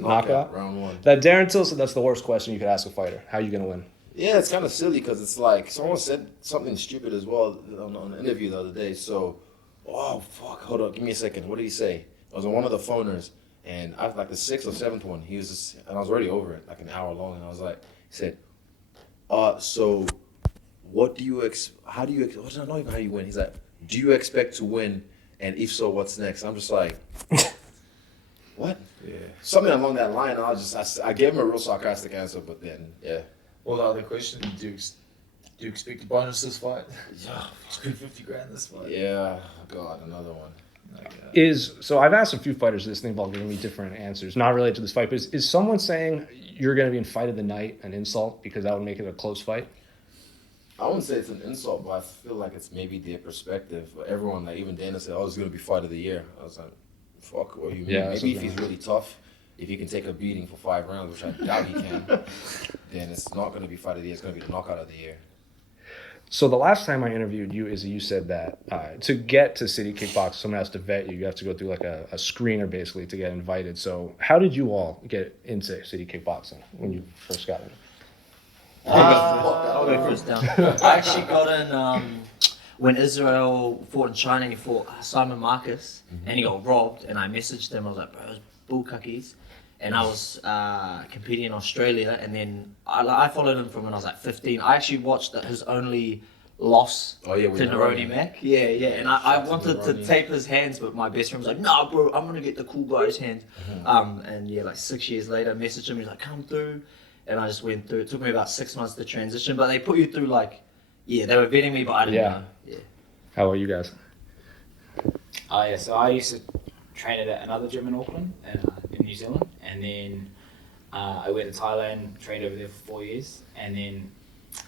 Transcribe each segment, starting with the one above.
Knockout. Round one. That Darren Till said that's the worst question you could ask a fighter. How are you gonna win? Yeah, it's kind of silly because it's like someone said something stupid as well on an interview the other day. So, oh fuck, hold on, give me a second. What did he say? I was on one of the phoners, and I was like the sixth or seventh one. He was just, and I was already over it, like an hour long, and I was like, he said, so what do you how do you what's not even how you win? He's like, do you expect to win? And if so, what's next? I'm just like, what? Yeah. Something along that line. I gave him a real sarcastic answer, but then yeah. Well, the other question: do you expect a bonus this fight? Yeah. Expect 50 grand this fight. Yeah, God, another one. So I've asked a few fighters this, they've all given me different answers, not related to this fight, but is someone saying you're going to be in fight of the night an insult because that would make it a close fight? I wouldn't say it's an insult, but I feel like it's maybe their perspective. But everyone, like even Dana said, it's going to be fight of the year. I was like, fuck, what do you mean? Yeah, Maybe if he's really tough, if he can take a beating for 5 rounds, which I doubt he can, then it's not going to be fight of the year. It's going to be the knockout of the year. So the last time I interviewed you, Izzy, you said that to get to City Kickboxing, someone has to vet you. You have to go through like a screener basically to get invited. So how did you all get into City Kickboxing when you first got in? I'll go first down. I actually got in when Israel fought in China. He fought Simon Marcus, and he got robbed. And I messaged him. I was like, "Bro, it was bull cookies." And I was competing in Australia, and then I followed him from when I was like 15. I actually watched his only loss to Neroni Mac. Yeah. And I wanted to tape his hands, but my best friend was like, "No, bro, I'm gonna get the cool guy's hands." And yeah, like 6 years later, I messaged him. He's like, "Come through." And I just went through. It took me about 6 months to transition, but they put you through like, they were vetting me, but I didn't know. Yeah. How about you guys? So I used to train at another gym in Auckland, in New Zealand, and then I went to Thailand, trained over there for 4 years, and then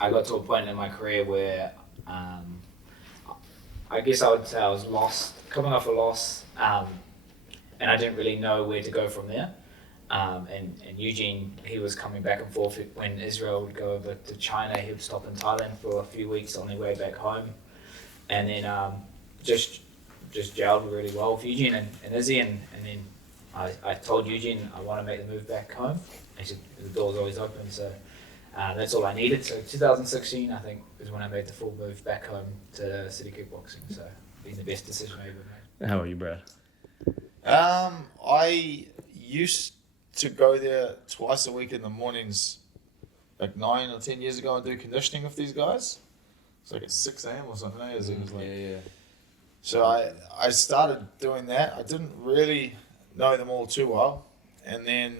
I got to a point in my career where I guess I would say I was lost, coming off a loss, and I didn't really know where to go from there. And Eugene, he was coming back and forth. When Israel would go over to China, he would stop in Thailand for a few weeks on their way back home, and then just gelled really well with Eugene and Izzy, and then I told Eugene I want to make the move back home. He said the door's always open, so that's all I needed. So 2016, I think, is when I made the full move back home to City Kickboxing. So been the best decision I ever made. How about you, Brad? I used to go there twice a week in the mornings, like 9 or 10 years ago, and do conditioning with these guys. It's like at 6 a.m. or something. Yeah. So I started doing that. I didn't really know them all too well, and then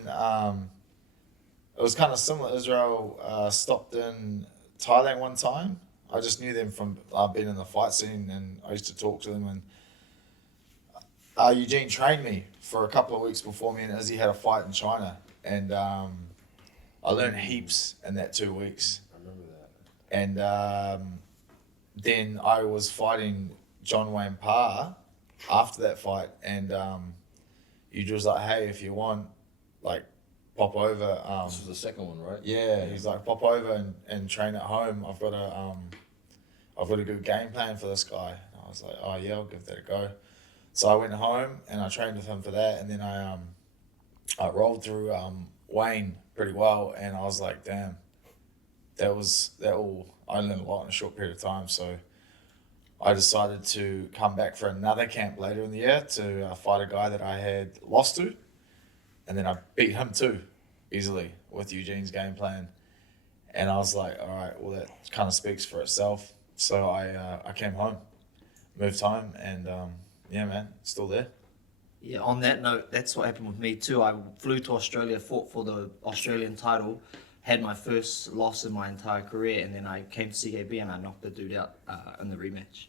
it was kind of similar. Israel stopped in Thailand one time. I just knew them from being in the fight scene, and I used to talk to them. And Eugene trained me for a couple of weeks before me and Izzy had a fight in China, and I learned heaps in that 2 weeks. I remember that. And then I was fighting John Wayne Parr after that fight, and Eugene was like, "Hey, if you want, like, pop over." This was the second one, right? Yeah, he's like, "Pop over and train at home. I've got a good game plan for this guy." And I was like, "Oh yeah, I'll give that a go." So I went home and I trained with him for that, and then I rolled through Wayne pretty well, and I was like, "Damn, that all." I learned a lot in a short period of time, so I decided to come back for another camp later in the year to fight a guy that I had lost to, and then I beat him too, easily, with Eugene's game plan. And I was like, all right, well, that kind of speaks for itself. So I came home, moved home, and yeah, man, still there. Yeah, on that note, that's what happened with me too. I flew to Australia, fought for the Australian title, had my first loss in my entire career, and then I came to CKB and I knocked the dude out in the rematch.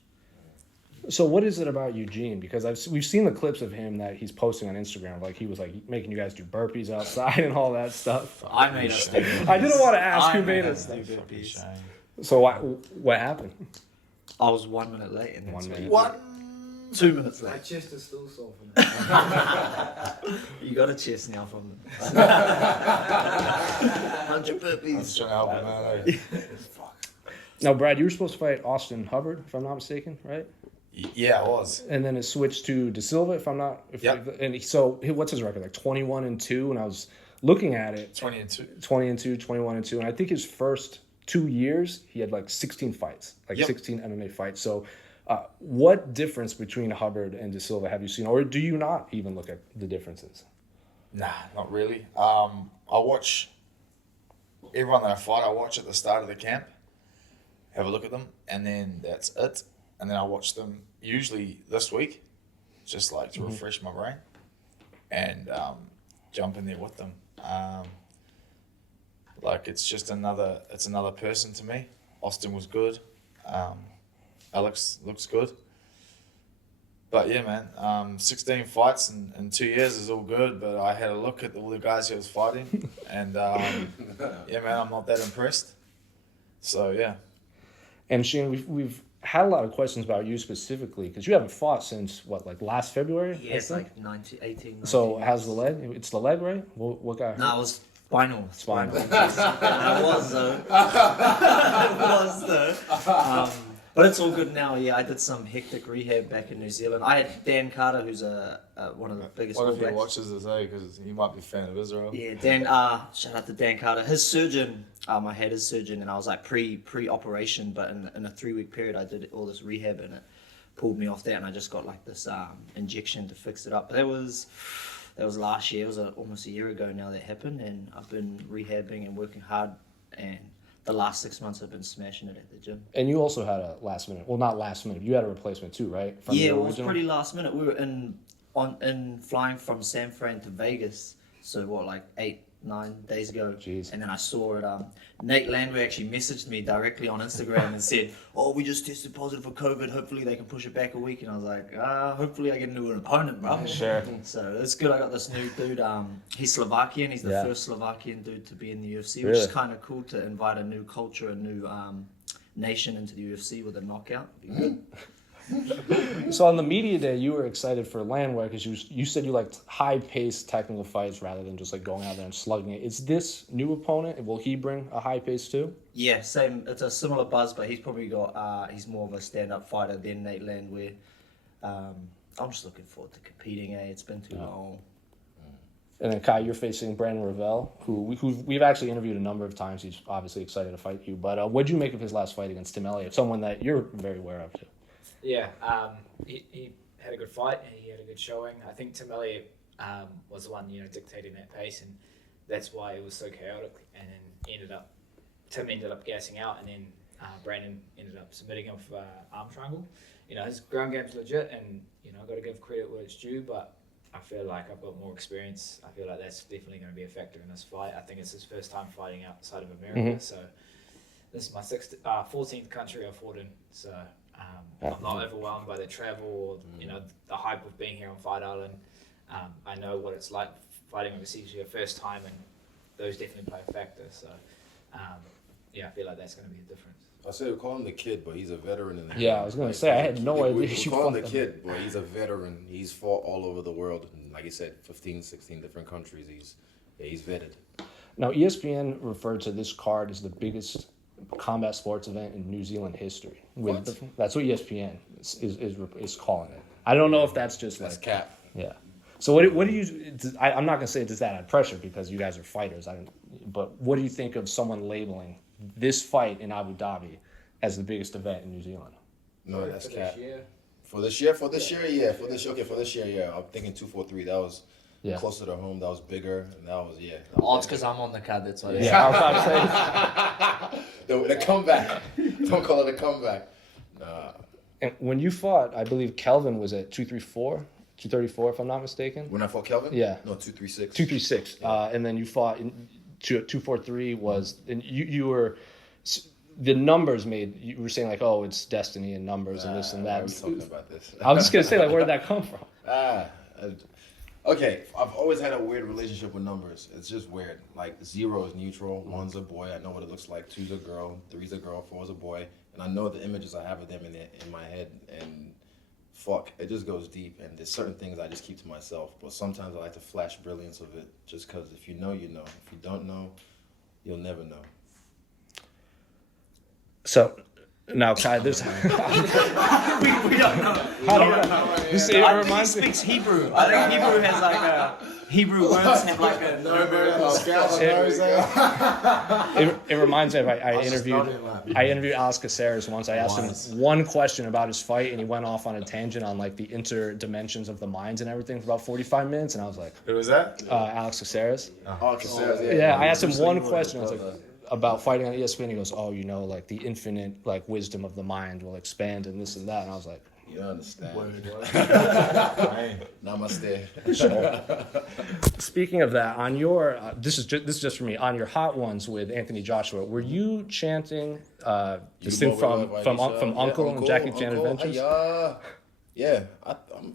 So what is it about Eugene? Because we've seen the clips of him that he's posting on Instagram. Like he was like making you guys do burpees outside and all that stuff. I made us do burpees. I didn't want to ask who made us. So what happened? I was 1 minute late, and then 1 minute. 2 minutes My late. chest is still sore from that. You got a chest now from them. 100 I was burpees. trying to help him out. Now, Brad, you were supposed to fight Austin Hubbard, if I'm not mistaken, right? Yeah, I was. And then it switched to De Silva, if I'm not. Yep. So what's his record? Like 21-2, and I was looking at it. 20-2. 20-2, 21-2, and I think his first 2 years he had like 16 fights, like Yep. 16 MMA fights. So, what difference between Hubbard and De Silva have you seen, or do you not even look at the differences? Nah, not really. I watch everyone that I fight. I watch at the start of the camp, have a look at them, and then that's it. And then I watch them usually this week, just like to refresh my brain, and jump in there with them. Like it's another person to me. Austin was good. Alex looks good. But yeah, man, 16 fights in 2 years is all good. But I had a look at all the guys he was fighting, and yeah, man, I'm not that impressed. So yeah. And Shane, we've had a lot of questions about you specifically because you haven't fought since what, like last February? Yeah, it's like 18. So 19. how's the leg? It's the leg, right? What got hurt? No, it was spinal. Spinal. I was though. I was though. But it's all good now. Yeah, I did some hectic rehab back in New Zealand. I had Dan Carter, who's one of the biggest. What if he All Blacks. watches this, because he might be a fan of Israel. Yeah, Dan. Shout out to Dan Carter. His surgeon. I had his surgeon, and I was like pre-operation, but in a 3-week period, I did all this rehab, and it pulled me off that, and I just got like this injection to fix it up. But that was last year. It was almost a year ago now that happened, and I've been rehabbing and working hard, and the last 6 months I've been smashing it at the gym. And you also had a last minute. Well, not last minute. You had a replacement too, right? From Yeah, your it was original? pretty last minute. We were in flying from San Fran to Vegas. So what, like 8-9 days ago. Jeez. And then I saw it. Nate Landwehr actually messaged me directly on Instagram and said, "Oh, we just tested positive for COVID. Hopefully they can push it back a week." And I was like, hopefully I get into an opponent, bro. Sure. So it's good. I got this new dude. He's Slovakian. He's the Yeah. first Slovakian dude to be in the UFC, which Really? is kind of cool to invite a new culture, a new nation into the UFC with a knockout. Be good. So on the media day, you were excited for Landwehr because you said you liked high-paced technical fights rather than just like going out there and slugging it. Is this new opponent? Will he bring a high pace too? Yeah, same. It's a similar buzz, but he's probably got. He's more of a stand-up fighter than Nate Landwehr. I'm just looking forward to competing. It's been too long. And then Kai, you're facing Brandon Riddell, who we've actually interviewed a number of times. He's obviously excited to fight you. But what'd you make of his last fight against Tim Elliott? Someone that you're very aware of too. Yeah, he had a good fight and he had a good showing. I think Tim Elliott was the one dictating that pace, and that's why it was so chaotic. And then Tim ended up gassing out, and then Brandon ended up submitting him for arm triangle. His ground game's legit, and I've got to give credit where it's due. But I feel like I've got more experience. I feel like that's definitely going to be a factor in this fight. I think it's his first time fighting outside of America, so this is my 14th country I've fought in. So. I'm not overwhelmed by the travel or the hype of being here on Fight Island. I know what it's like fighting overseas for your first time, and those definitely play a factor. So, I feel like that's going to be a difference. I say we call him the kid, but he's a veteran in the Yeah, I was gonna say I had no idea We you call him the fought kid, but he's a veteran. He's fought all over the world, and like you said, 15, 16 different countries. He's vetted. Now, ESPN referred to this card as the biggest combat sports event in New Zealand history. That's what ESPN is calling it. I don't know if that's just That's like cap. Yeah. So what do you? I'm not gonna say does that add pressure because you guys are fighters. But what do you think of someone labeling this fight in Abu Dhabi as the biggest event in New Zealand? No, that's For cap. this year. For this year, yeah. For this year, yeah. I'm thinking 243. That was Yeah. closer to home. That was bigger, and that was Oh, it's because I'm on the card. That's why. Yeah, I was about to say. the comeback. Don't call it a comeback. Nah. And when you fought, I believe Kelvin was at 234, if I'm not mistaken. When I fought Kelvin? Yeah. No, 236. 236, and then you fought in 243 was, and you were, the numbers made, you were saying like, oh, it's destiny and numbers and this and Why are that. we talking about this? I was just gonna say like, where did that come from? Okay, I've always had a weird relationship with numbers. It's just weird. Like 0 is neutral, 1's a boy. I know what it looks like. 2's a girl, 3's a girl, 4's a boy, and I know the images I have of them in my head. And fuck, it just goes deep. And there's certain things I just keep to myself. But sometimes I like to flash brilliance of it, just because if you know, you know. If you don't know, you'll never know. So, Now, Kai, this we don't know. this I think he reminds me. speaks Hebrew. I think Hebrew has like a Hebrew words have like a It reminds me of I was just interviewed nodding, like, I interviewed Alex Caceres once. I asked Nice. him one question about his fight, and he went off on a tangent on like the interdimensions of the minds and everything for about 45 minutes. And I was like, Who was that? Alex Caceres. Oh, Caceres, Yeah, I asked him one question. I was like, about fighting on ESPN. He goes, "Oh, you know, like the infinite like wisdom of the mind will expand and this and that." And I was like, You understand. Hey. Namaste. speaking of that, on your this is just for me on your hot ones with Anthony Joshua, were you chanting this thing from Uncle and Jackie Chan Adventures? Yeah,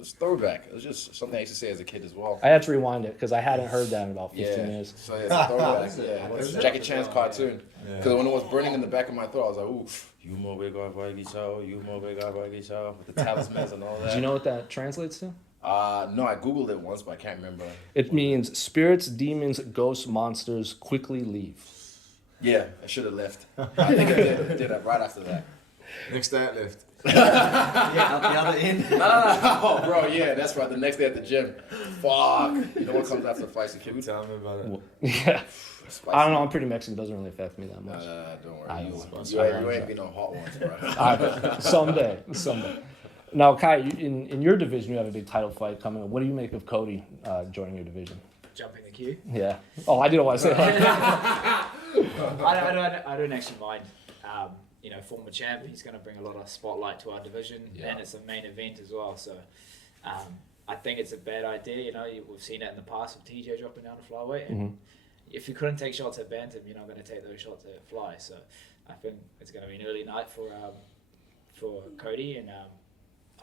it's throwback. It was just something I used to say as a kid as well. I had to rewind it because I hadn't heard that in about 15 Yeah, years. so yeah, it's a throwback. Yeah, it's Jackie Chan's cartoon. Because when it was burning in the back of my throat, I was like, "Ooh, you mo bega bagi chao, you mo bega bagi chao," with the talismans and all that. Do you know what that translates to? No, I googled it once, but I can't remember. It means spirits, demons, ghosts, monsters quickly leave. Yeah, I should have left. I think I did it right after that. Next day at left. yeah, out the other end. Oh, bro, yeah, that's right. The next day at the gym. Fuck. You know what comes after fights? Can we Tell me about it. Yeah. I don't know. I'm pretty Mexican. It doesn't really affect me that much. Don't worry. I You know. ain't been on hot ones, bro. Someday. Now, Kai, in your division, you have a big title fight coming up. What do you make of Cody joining your division? Jumping the queue. Yeah. Oh, I didn't want to say that. I don't actually mind. Former champ, he's going to bring a lot of spotlight to our division, and it's a main event as well. So, I think it's a bad idea. We've seen it in the past with TJ dropping down to flyweight. And if you couldn't take shots at bantam, you're not going to take those shots at fly. So, I think it's going to be an early night for Cody, and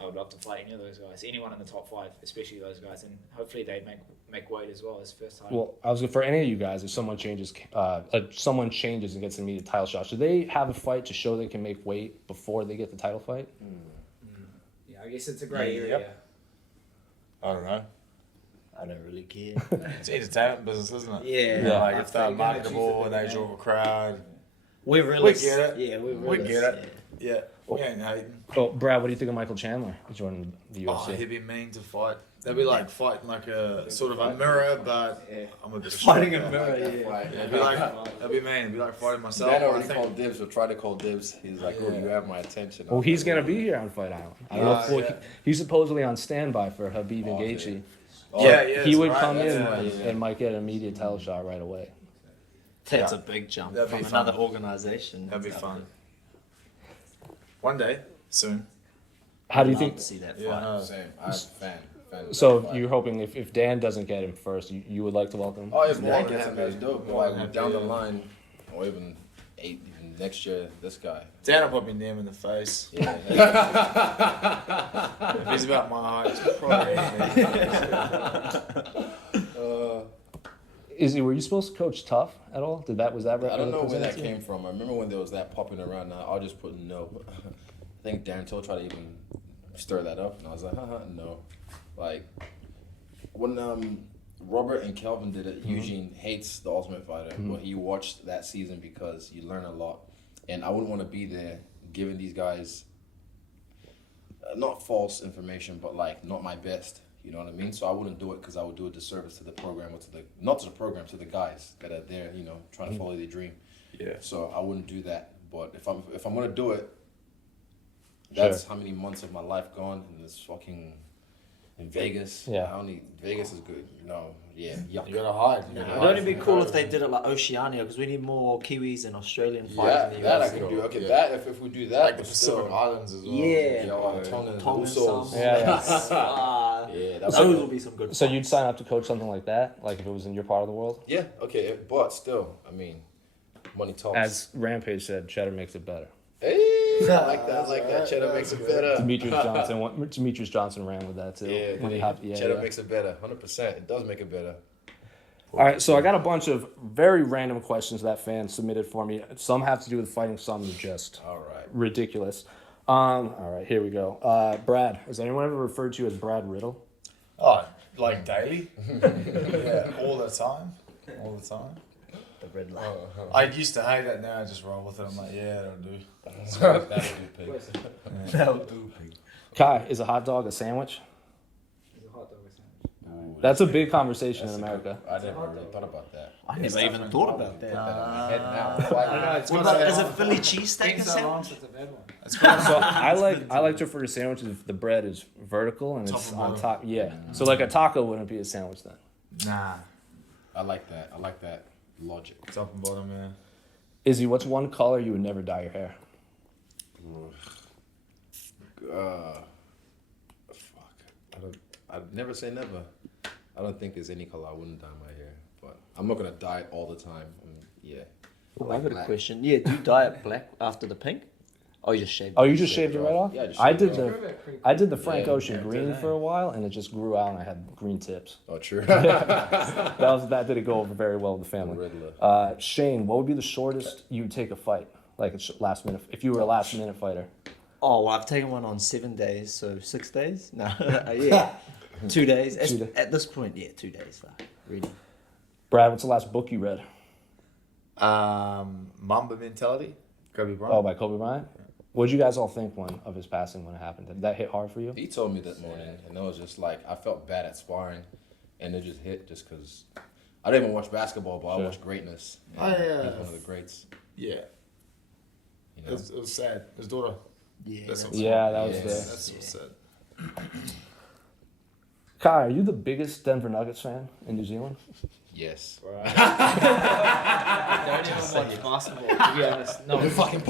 I would love to fight any of those guys, anyone in the top 5, especially those guys, and hopefully they make weight as well as first time. Well, for any of you guys, if someone changes and gets an immediate title shot, should they have a fight to show they can make weight before they get the title fight? Yeah, I guess it's a grey area. Yep. I don't know. I don't really care. It's entertainment business, isn't it? Yeah. Like if they're marketable and they draw a crowd. We're really. We get it. Yeah, We get it. Yeah. We ain't hating. Oh, Brad, what do you think of Michael Chandler joining the UFC? Oh, he'd be mean to fight. They'd be like fighting like a sort of a mirror, but I'm a bit Fighting a stronger. mirror, That yeah. fight. It'd be like, that'd be mean. It'd be like fighting myself. Dan I already think. called dibs or tried to call dibs. He's like, "Oh, you have my attention." Well, he's going to be here on Fight Island. I don't know if he's supposedly on standby for Habib and Gaethje. He would come in and might get an immediate title shot right away. That's a big jump That'd from be another fun. organization. That'd be fun. One day, soon. How do you I'd love think? to see that fight? Yeah. No. Same. I'm a fan. So you're hoping if Dan doesn't get him first, you would like to welcome him? Oh, if Yeah, Dan gets him, that's dope. But like happy, down the yeah. line, or even next year, this guy. Dan will probably name in the face. Yeah. If he's about my height, it's probably Were you supposed to coach tough at all? Was that? I don't know where that represented to you? came from. I remember when there was that popping around. Now I'll just put no. I think Dan Till tried to even stir that up, and I was like, no. Like when Robert and Kelvin did it, Eugene hates The Ultimate Fighter, but he watched that season because you learn a lot, and I wouldn't want to be there giving these guys not false information, but like not my best. You know what I mean? So I wouldn't do it because I would do a disservice to the program or not to the program, to the guys that are there, trying to follow their dream. Yeah. So I wouldn't do that. But if I'm gonna do it, that's how many months of my life gone in this fucking in Vegas. Yeah. I don't need Vegas is good. No, yeah, yuck. You gotta hide. It'd only be cool if they did it like Oceania, because we need more Kiwis and Australian Yeah, fighters in the that I UFC. can do. Okay, that if we do that, Like the but Pacific still, Islands as well. Yeah. Tonga and Tonga Usos. some. Yeah. Yeah, that's Those will be some good. So you'd sign up to coach something like that, like if it was in your part of the world? Yeah, okay, but still, I mean, money talks. As Rampage said, cheddar makes it better. Hey, I like that. I like that. Cheddar makes it better. Demetrius Johnson ran with that too. Yeah, when he dude, hopped, cheddar makes it better. 100%. It does make it better. All right, so I got a bunch of very random questions that fans submitted for me. Some have to do with fighting, some are just All right. ridiculous. All right, here we go. Brad, has anyone ever referred to you as Brad Riddle? Oh, like daily? Yeah, all the time. All the time. The Riddler. I used to hate that. Now I just roll with it. I'm like, yeah, that'll do. That'll do, pig. That'll do. Kai, is a hot dog a sandwich? It's a hot dog sandwich. Ooh, That's a big conversation in a good- America. I never really thought about that. I never even thought about that. Put that in my head now. What about, is a Philly cheesesteak a Been so long sandwich? since I've had one. It's cool. So I like to refer to sandwiches if the bread is vertical and it's Top and on bottom. top. Yeah. So like a taco wouldn't be a sandwich then. Nah, I like that. I like that logic. top and bottom, man. Izzy, what's one color you would never dye your hair? Fuck. I'd never say never. I don't think there's any color I wouldn't dye my hair, but I'm not gonna dye it all the time. I mean, yeah. Oh, I've got a black. question. Yeah, do you dye it black after the pink? Oh, you just shaved Oh, it? you just shaved it right off? Yeah, I just I shaved did it the off. I did the Frank Yeah, Ocean yeah, green today. for a while and it just grew out and I had green tips. Oh, true. That didn't go over very well with the family. Riddler. Shane, what would be the shortest you would take a fight? Like last minute, if you were a last minute fighter. Oh, well, I've taken one on 7 days, so 6 days? No, yeah. 2 days. 2 days. At this point, yeah, 2 days. Like, really. Brad, what's the last book you read? Mamba Mentality, Kobe Bryant. Oh, by Kobe Bryant. What did you guys all think of his passing when it happened? Did that hit hard for you? He told me that morning, and it was just like I felt bad at sparring, and it just hit just because I didn't even watch basketball, but Sure. I watched greatness. Oh, And yeah. he's one of the greats. Yeah, You know? it was sad. His daughter. Yeah. That's that's- Yeah, that was Yeah. the. That's so sad. Kai, are you the biggest Denver Nuggets fan in New Zealand? Yes. I don't even watch basketball, to be honest. No,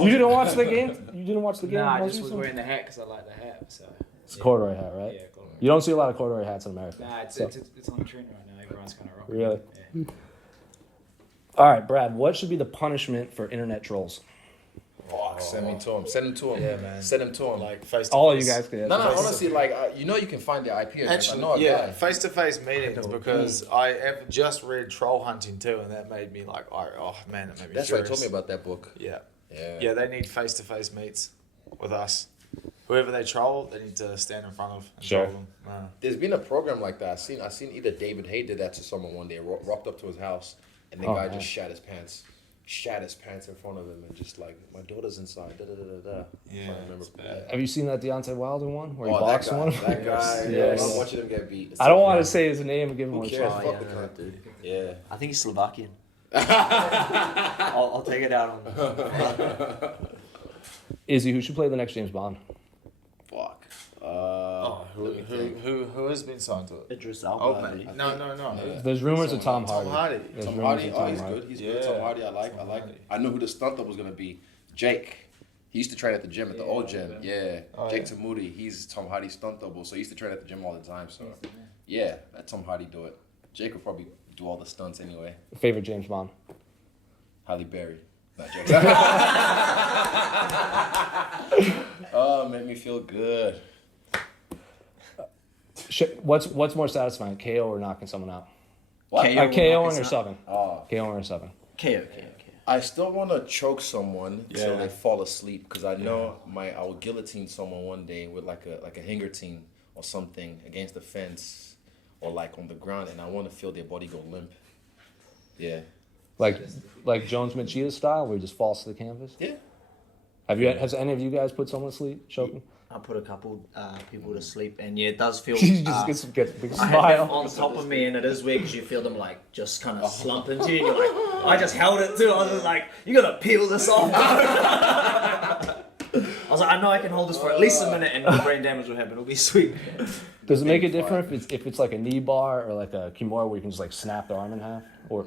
You didn't watch the game? You didn't watch the game? Nah, I most just was recently? wearing the hat because I like the hat. So It's a corduroy hat, right? yeah, cool. You don't see a lot of corduroy hats in America. Nah, it's So- it's on trend right now. Everyone's kind of rocking. Really? Yeah. All right, Brad, what should be the punishment for internet trolls? Oh, send me to him. Send him to him. Yeah, man. Send him to him. Like face to All of you face. guys can No, answer. honestly, like you know, you can find the IP address. I know a Actually, yeah, guy. face to face meetings because I have just read Troll Hunting too, and that made me like, oh man, it made me. That's why he furious. told me about that book. Yeah, Yeah. yeah, they need face to face meets with us. Whoever they troll, they need to stand in front of and Sure. troll them. There's been a program like that. I seen either David Hay did that to someone one day. Rocked up to his house, and the Oh, guy man. just shat his pants in front of him, and just like, my daughter's inside. Da da da da da. Yeah, I remember it's bad. Have you seen that Deontay Wilder one where he Oh, boxed that guy. one? That guy. Yeah, Yeah, yeah. I'm watching him get beat. I don't want to say his name and give him Who one cares? shot. Oh, Fuck yeah, the no, cunt. dude. Yeah. I think he's Slovakian. I'll take it out on. Izzy, who should play the next James Bond? Fuck. Oh, Let me think. who has been signed to it? Idris Oh, Elba. I mate. believe. No. Yeah. There's rumors of Tom Someone Hardy. Tom Hardy. There's Tom rumors Hardy. of Oh, Tom he's Hardy. good. He's good. Yeah. Tom Hardy. I like. Hardy. I know who the stunt was gonna be. Jake. He used to train at the gym at the old gym. Yeah. Oh, Jake yeah. Tamudi. He's Tom Hardy's stunt double. So he used to train at the gym all the time. So yeah, let Tom Hardy do it. Jake will probably do all the stunts anyway. Favorite James Bond? Halle Berry. Not Jake. Oh, made me feel good. What's more satisfying, KO or knocking someone out? What? KO. KOing or subbing? Oh, KOing or subbing? KO. I still want to choke someone till Yeah. they fall asleep because I know I will guillotine someone one day with like a hingertine or something against the fence or like on the ground, and I want to feel their body go limp. Yeah. Like Jones Machida style, where he just falls to the canvas? Yeah. Has any of you guys put someone to sleep choking? I put a couple people to sleep, and yeah, it does feel. He just gets a big I had them smile. on top of me, and it is weird because you feel them like just kind of slump into you. And you're like, I just held it too. I was like, you gotta peel this off. I was like, I know I can hold this for at least a minute, and no brain damage will happen. It'll be sweet. Does it make a difference if it's like a knee bar or like a kimura where you can just like snap the arm in half? Or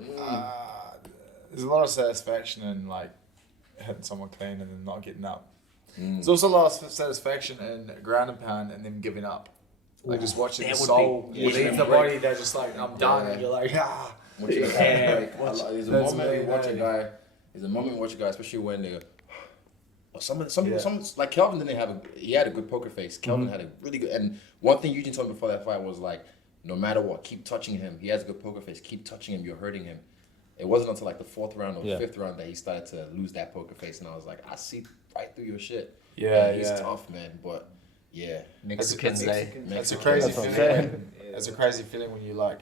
There's a lot of satisfaction in like hitting someone clean and then not getting up. There's also a lot of satisfaction in ground and pound and then giving up. Like just watching That the would soul be- leave Yeah. the body. They're just like, I'm done. Yeah. And you're like, ah. There's a That's moment you amazing. watch a guy. There's a moment you watch a guy, especially when they go. Or some Yeah. like Kelvin didn't have he had a good poker face. Kelvin had a really good, and one thing Eugene told me before that fight was like, no matter what, keep touching him. He has a good poker face. Keep touching him. You're hurting him. It wasn't until like the fourth round or Yeah. fifth round that he started to lose that poker face, and I was like, I see right through your shit. Yeah, He's yeah. tough, man. But yeah, Mexicans, eh? That's a crazy That's what I'm feeling. saying. It's a crazy feeling when you like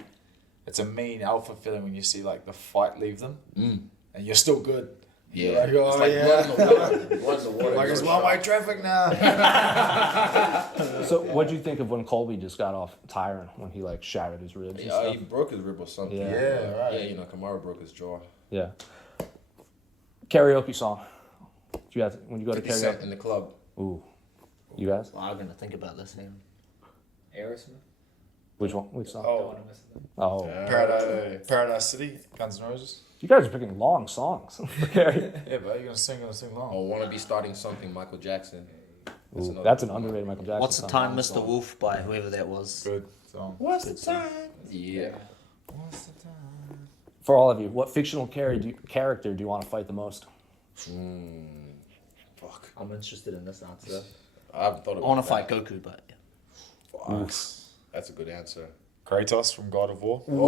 it's a mean alpha feeling when you see like the fight leave them, Mm. and you're still good. Yeah, You're like, it's oh, like yeah. blood in the water. Blood in the water. Like it's For one-way sure. traffic now. So what'd you think of when Colby just got off Tyron when he like shattered his ribs and Yeah, he stuff? broke his rib or something. Yeah. Yeah, right. Yeah, you know, Kamaru broke his jaw. Yeah. Karaoke song. Do you have when you go to 50 Cent karaoke? in the club. Ooh. You guys? Well, I'm gonna think about this. Hang on. Aerosmith. Which one? Which song? Don't Oh, want to miss them. Oh. Paradise City, Guns N' Roses. You guys are picking long songs for karaoke. Yeah, but you're gonna sing long. Oh, wanna be starting something, Michael Jackson. Ooh, that's an underrated Michael Jackson What's the song. time, Mr. Wolf, by whoever that was? Good song. What's the time? Yeah. What's the time? For all of you, what fictional character do you want to fight the most? Fuck. I'm interested in this answer. I haven't thought about I want to that. fight Goku, but yeah. Fuck. That's a good answer. Kratos from God of War. One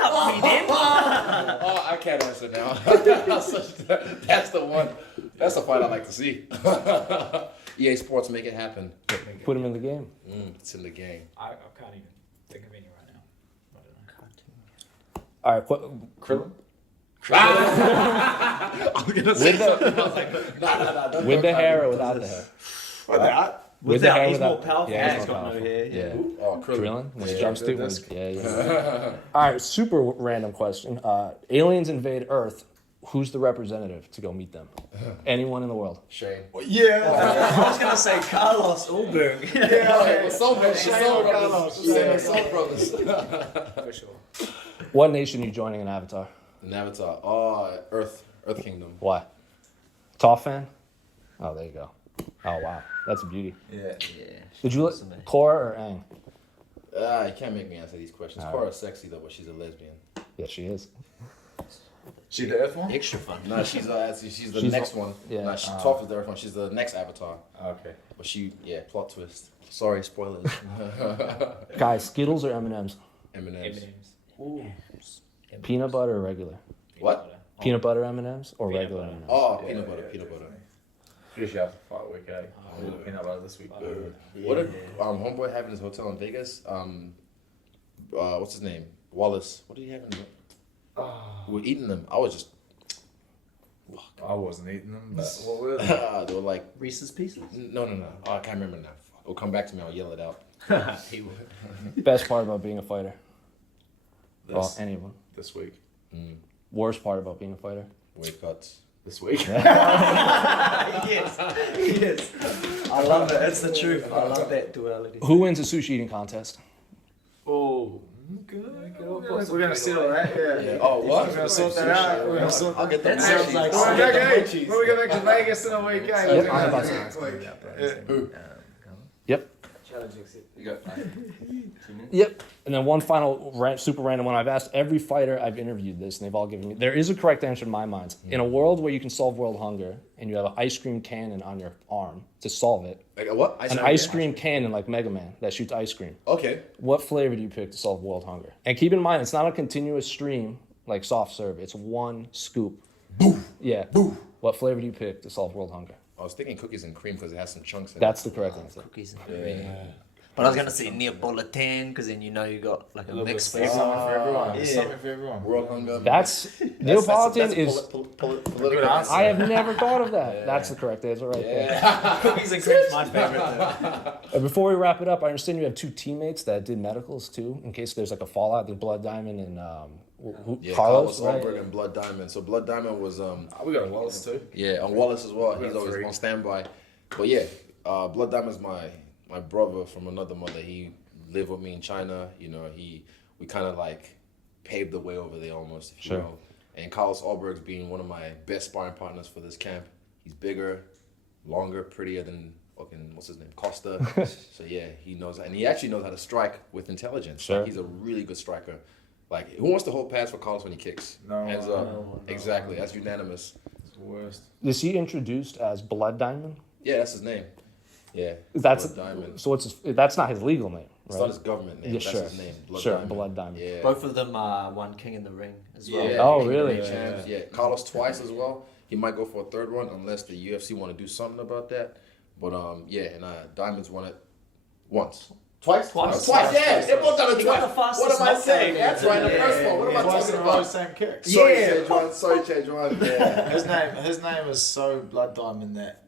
up me then. Oh, I can't answer now. That's the one. That's the fight I like to see. EA Sports, make it happen. Put him in the game. It's in the game. I can't even think of any right now. I don't know. All right. Krillin. With the hair or without the hair? With the hair, he's without. more powerful. Yeah, He's more got no powerful. hair. Yeah. Oh, Krillin. When he Yeah. jumps to Disc. yeah. All right. Super random question. Aliens invade Earth. Who's the representative to go meet them? Anyone in the world? Shane. Yeah. I was gonna say Carlos Ulberg. Yeah, we're so brothers. Shane So Carlos. brothers. We're so brothers. For sure. What nation are you joining in Avatar? An Avatar. Oh, Earth Kingdom. Why? Toph fan? Oh, there you go. Oh, wow. That's a beauty. Yeah. Did you Awesome, man. Korra or Aang? You can't make me answer these questions. All Cora's sexy though, but she's a lesbian. Yeah, she is. She the Earth one? Extra fun. No, she's the She's next one. yeah. No, Toph is the Earth one. She's the next Avatar. Okay. But plot twist. Sorry, spoilers. Guys, Skittles or M&M's? M&M's. M&M's. Peanut butter or regular? What? Peanut butter M&M's or Peanut regular butter. M&M's? Oh, peanut butter. Especially after fight week, eh? Peanut butter this week. What did homeboy have in his hotel in Vegas? What's his name? Wallace. What did he have in? We were eating them. I was just. I wasn't eating them, but what were they? They were like, Reese's Pieces. no. Oh, I can't remember now. It'll come back to me. I'll yell it out. He will. Best part about being a fighter? Well, This, anyone. this week. Worst part about being a fighter? Weight cuts. This week. Yes. I love it. It's the truth. I love that duality. Who wins a sushi eating contest? Oh. We're gonna settle that. Yeah. Oh, what? We're gonna sort that out. We're gonna sort I'll get the That sounds like When we I'll go get the back, munchies. when we go back to Vegas in a week, Yep, I'm about to ask. Yep. Challenge accepted. You got Yep. And then one final super random one. I've asked every fighter I've interviewed this, and they've all given me. There is a correct answer in my mind. In a world where you can solve world hunger, and you have an ice cream cannon on your arm to solve it, like a what? an ice cream cannon like Mega Man that shoots ice cream. Okay. What flavor do you pick to solve world hunger? And keep in mind, it's not a continuous stream like soft serve. It's one scoop. Boof. Yeah. Boof. What flavor do you pick to solve world hunger? I was thinking cookies and cream because it has some chunks in it. That's the correct answer. Cookies and cream. But I was gonna say Neapolitan because then you know you got like a mixed There's flavor. something for everyone. There's Yeah. something for everyone. World hunger. That's Neapolitan That's is. political. Good answer. I have never thought of that. That's the correct answer right there. Cookies and cream's my favorite. Before we wrap it up, I understand you have two teammates that did medicals too, in case there's like a fallout. The Blood Diamond and Yeah, Carlos, Carlos right? Ulberg and Blood Diamond. So Blood Diamond was We got Wallace too. yeah, and Wallace as well. We He's got always three. on standby. But yeah, Blood Diamond's my brother from another mother. He lived with me in China. You know, we kind of like paved the way over there almost, if you Sure. will. And Carlos Ulberg's being one of my best sparring partners for this camp. He's bigger, longer, prettier than fucking what's his name, Costa. So yeah, he knows, and he actually knows how to strike with intelligence. Sure. Like, he's a really good striker. Like, who wants to hold pads for Carlos when he kicks? No Hands one, up. no one, no Exactly. That's unanimous. It's the worst. Is he introduced as Blood Diamond? Yeah, that's his name. Yeah. That's Blood Diamond. so. That's not his legal name, It's right? not his government name. Yeah, That's sure. his name. Blood Sure, Diamond. Blood Diamond. Yeah. Both of them are one king in the ring as well. Yeah. Oh, King of really? the Champs. Yeah. Carlos twice as well. He might go for a third one unless the UFC want to do something about that. But yeah, and Diamond's won it once. Twice? Twice. Twice, yeah. They both done it He twice. got the fastest What am I knockout saying? in That's the- right, the first one. What am I Twice talking in a row, about? same kicks. Sorry, Yeah. Chedron. Sorry, Chedron. Yeah. His name is so blood diamond that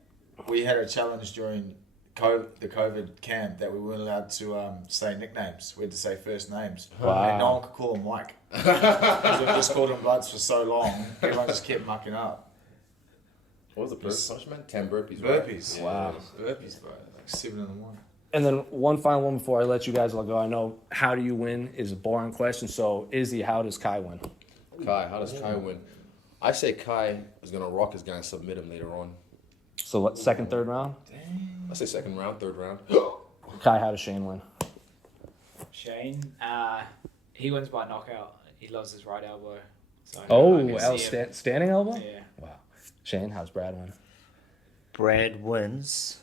we had a challenge during the COVID camp that we weren't allowed to say nicknames. We had to say first names. Wow. And no one could call him Mike. Because we've just called him Bloods for so long, everyone just kept mucking up. What was the first punishment? 10 burpees, Burpees. right? Wow. Burpees, bro. Like 7 in the morning. And then one final one before I let you guys all go. I know how do you win is a boring question. So Izzy, how does Kai win? Kai, how does Kai win? I say Kai is going to rock his guy and submit him later on. So what, second, third round? I say second round, third round. Kai, how does Shane win? Shane, he wins by knockout. He loves his right elbow. So I Oh, can see him. standing elbow? Yeah. Wow. Shane, how's Brad win? Brad wins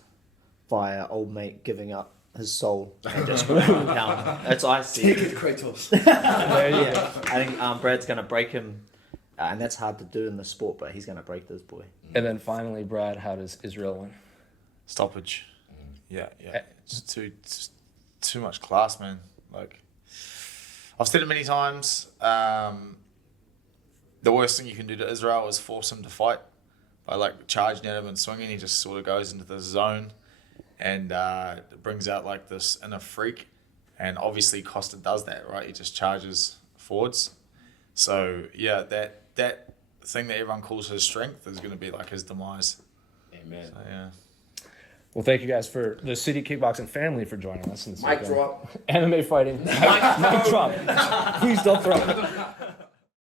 via old mate giving up his soul and just going down. That's what I see. Kratos. There you go. I think Brad's gonna break him, and that's hard to do in the sport. But he's gonna break this boy. And then finally, Brad, how does Israel win? Stoppage. Yeah. It's too much class, man. Like, I've said it many times. The worst thing you can do to Israel is force him to fight by like charging at him and swinging. He just sort of goes into the zone and it brings out like this inner freak. And obviously Costa does that, right? He just charges forwards. So yeah, that thing that everyone calls his strength is going to be like his demise. Amen. So, yeah. Well, thank you guys for the City Kickboxing family for joining us. In this Mic weekend. drop. MMA fighting. Mic drop. Please don't throw it.